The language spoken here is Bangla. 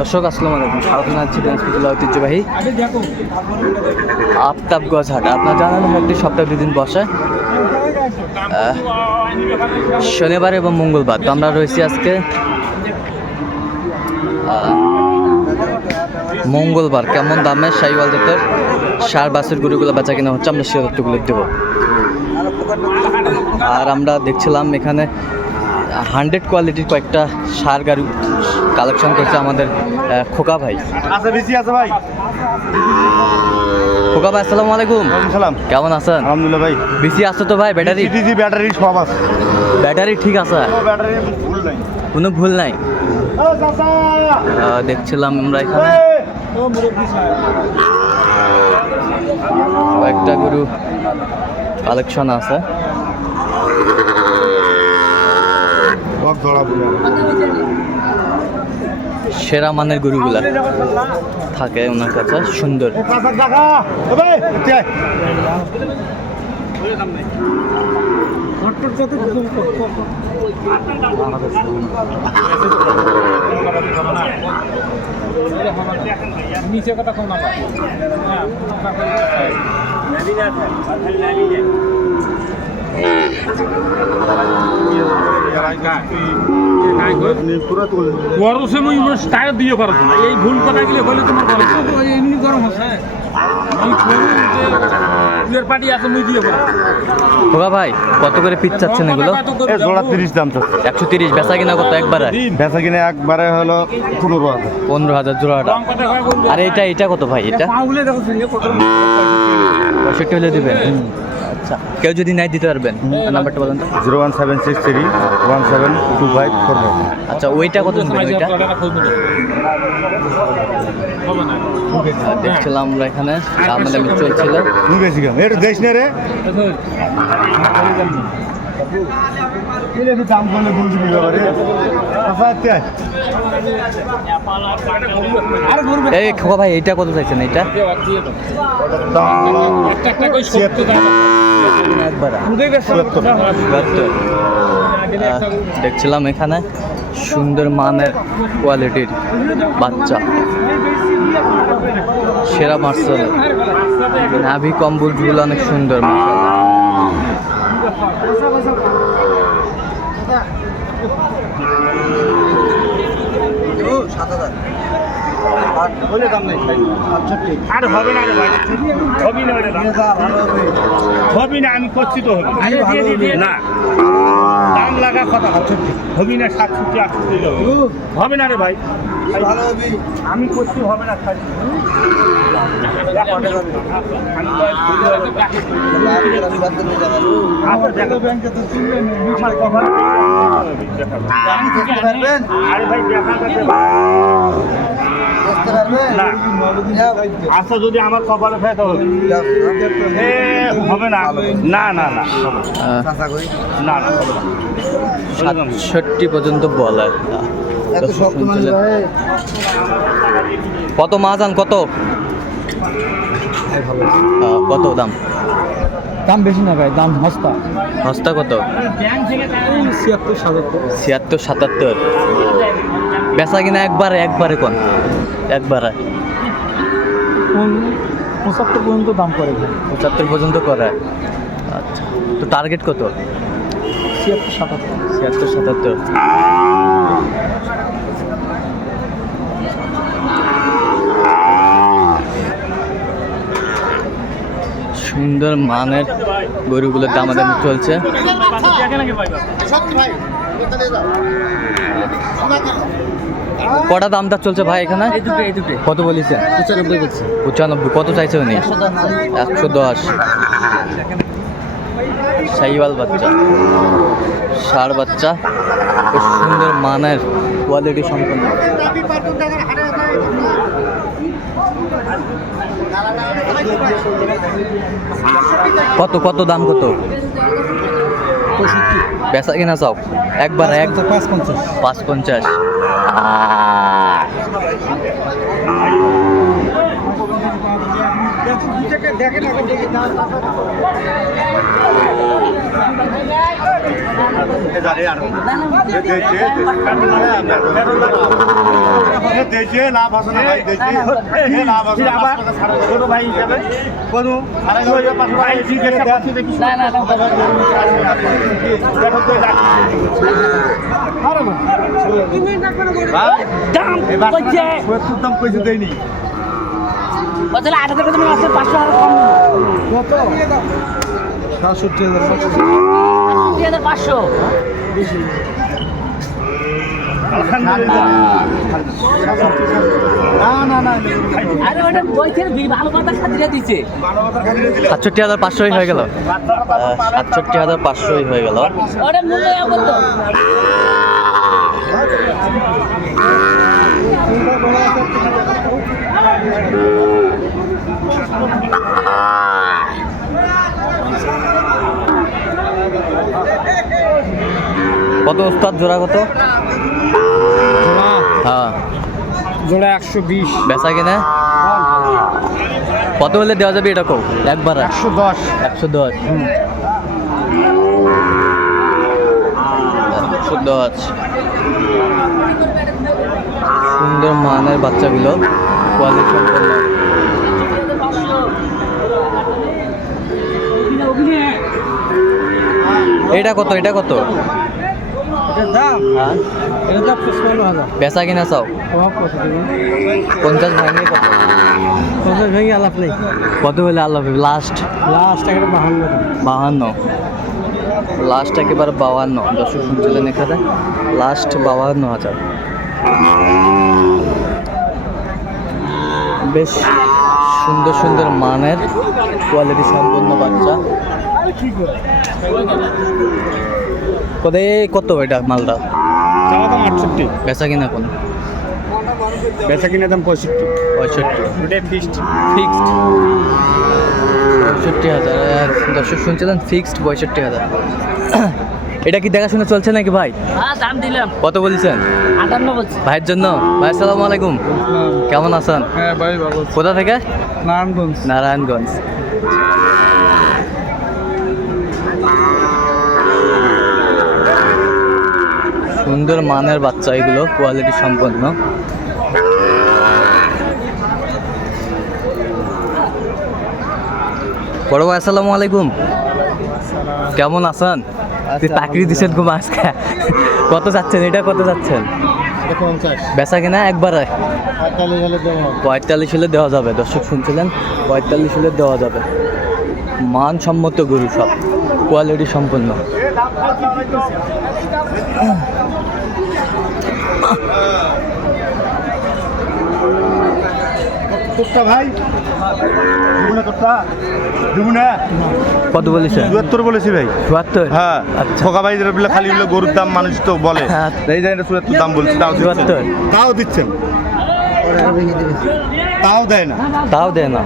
দর্শক, আসসালামু আলাইকুম। স্বাগত জানাচ্ছি দিনাজপুর ঐতিহ্যবাহী আফতাবগঞ্জ হাট আপনার জানানো একটি সপ্তাহে দুদিন বসে শনিবার এবং মঙ্গলবার। তো আমরা রয়েছি আজকে মঙ্গলবার। কেমন দামে সাইওয়াল জাতের সার বাসের গরুগুলো বেচা কিনা হচ্ছে, আমরা সে তথ্যগুলো দেবো। আর আমরা দেখছিলাম এখানে হান্ড্রেড কোয়ালিটির কয়েকটা সার গাড়ি কালেকশন করছে আমাদের খোকা ভাই। আচ্ছা বেশি আছে ভাই। খোকা ভাই আসসালামু আলাইকুম। সালাম। কেমন আছেন? আলহামদুলিল্লাহ ভাই। বেশি আছে তো ভাই ব্যাটারি? সিটিজি ব্যাটারি সব আছে। ব্যাটারি ঠিক আছে? ব্যাটারি ভুল নাই। কোনো ভুল নাই? দেখছিলাম আমরা এখানে। কয়েকটা গরু কালেকশন আছে। সব ধরা সেরা মানের গরুগুলা থাকে ওনার কাছে সুন্দর। নিচে কথা কম সে মুই টায়ার দিয়ে পারছ না। এই ভুল কথা গেলে বলে তোমার গরম এমনি গরম হচ্ছে খোকা ভাই কত করে পিচ চাচ্ছেন এগুলো? জোড়া তিরিশ দাম চাচ্ছে। একশো তিরিশ বেচা কিনা কত? একবারে বেচা কিনে একবারে হলো পনেরো হাজার পনেরো হাজার জোড়াটা। আর এটা এটা কত ভাই এটা? পাউলে দেখো সঙ্গে কত? পঁয়ষট্টি হলে দিবেন। আচ্ছা। কেউ যদি নাই দিতে পারবেন নাম্বারটা বলেন তো। Zero one seven six three one seven two five four five. আচ্ছা ওইটা কত নেবেন ওইটা? দেখছিলাম আমরা এখানে আমাদের চলছিল এটা দেশ নে রে দাম করলে রে। আচ্ছা এই খোকা ভাই এইটা কত চাইছেন এইটা? একটা একটা দেখছিলাম এখানে সুন্দর মানের কোয়ালিটির বাচ্চা। সেরা মার্শাল। নাভি কম্বলগুলো অনেক সুন্দর মাশাআল্লাহ। আর হবে না হবি না। হবি না আমি করছি তো হবি না। দাম লাগা কথা। হবি না সাতষট্টি আটষট্টি হবে না রে ভাই। আমি করছি হবে না। আমার আরে ভাই দেখা না। আচ্ছা যদি আমার কপালে ফেতে হবে হবে না। না না না। না। সাতষট্টি পর্যন্ত বলে কত মাজান কত? কত দাম? দাম বেশি না ভাই দাম হস্তা হস্তা কত? ছিয়াত্তর সাতাত্তর। ছিয়াত্তর সাতাত্তর। বেচা কিনা একবারে একবারে কোন? একবারে। পঁচাত্তর পর্যন্ত দাম করে। পঁচাত্তর পর্যন্ত করে। আচ্ছা তো টার্গেট কত? ছিয়াত্তর সাতাত্তর। ছিয়াত্তর সাতাত্তর। সুন্দর মানের গরুগুলোর দাম দাম চলছে। কটা দাম দামটা চলছে ভাই এখানে? কত বলেছেন পঁচানব্বই বলছি। পঁচানব্বই কত চাইছে উনি? একশো দশ। সাইওয়াল বাচ্চা। ষাড় বাচ্চা। খুব সুন্দর মানের কোয়ালিটি সম্পন্ন। কত কত দাম কত? বেচা কিনা চাও একবার এক পাঁচ পঞ্চাশ পাঁচ পঞ্চাশ দেশে লাভ আছে না ভাই দেশে লাভ আছে আবার ছোট ভাই হিসাবে। কোনো দাম কইছে। দেয়নি। বলছে আট হাজার করে আছে পাঁচশো হাজার কম। সাতষট্টি হাজার দুই হাজার পাঁচশো। আরে সাতষট্টি হাজার পাঁচশোই হয়ে গেল। সাতষট্টি হাজার পাঁচশোই হয়ে গেল। কত ওস্তাদ জোড়া কত? হ্যাঁ। জোড়া একশো বিশ। বেচা কিনে? কত হলে দেওয়া যাবে এটা কো একবার। একশো দশ। একশো দশ। একশো দশ। সুন্দর মানের বাচ্চাগুলো। কোয়ালিটি সম্পন্ন এটা কত? এটা কত? দাম? হ্যাঁ। বেচা কিনা চাও? পঞ্চাশ ভাঙে কত? পঞ্চাশ ভেঙে আলাপ নেই। কত হলে আল্লাহ লাস্ট লাস্ট একেবারে বাহান্ন। বাহান্ন? লাস্ট একেবারে বাহান্ন। দর্শক শুনছিলেন এখানে? লাস্ট বাহান্ন হাজার। বেশ সুন্দর সুন্দর মানের কোয়ালিটি সম্পন্ন বাচ্চা। কত কত এটা মালটা? দাম আটষট্টি। বেচা কিনা কোন? বেচা কিনে দাম পঁয়ষট্টি। পঁয়ষট্টি। ওটাই ফিক্সড ফিক্সড পঁয়ষট্টি হাজার। আর দর্শক শুনছিলেন ফিক্সড পঁয়ষট্টি হাজার। এটা কি দেখাশোনা চলছে নাকি ভাই? হ্যাঁ দাম দিলাম। কত বলছেন? আটান্ন বলছে। ভাইয়ের জন্য? ভাই আসসালামু আলাইকুম। কেমন আছেন? হ্যাঁ ভাই ভালো কোথা থেকে? নারায়ণগঞ্জ। নারায়ণগঞ্জ। সুন্দর মানের বাচ্চা এগুলো কোয়ালিটি সম্পন্ন। বড় ভাই আসসালামু আলাইকুম। কেমন আছেন? তুই চাকরি দিচ্ছেন গো আজকে। কত যাচ্ছেন? এটা কত যাচ্ছেন? বেচা কিনা একবারে? পঁয়তাল্লিশ হলে দেওয়া যাবে। দর্শক শুনছিলেন? পঁয়তাল্লিশ হলে দেওয়া যাবে। মানসম্মত গরু সব। কোয়ালিটি সম্পন্ন। ভাই। কত চুয়াত্তর বলেছি ভাই। চুয়াত্তর? হ্যাঁ। আচ্ছা। ঠকা ভাই খালি গরুর দাম মানুষ তো বলে। হ্যাঁ। এই চুয়াত্তর দাম বলছি তাও চুয়াত্তর। তাও দিচ্ছেন। তাও দেয় না। তাও দেয় না।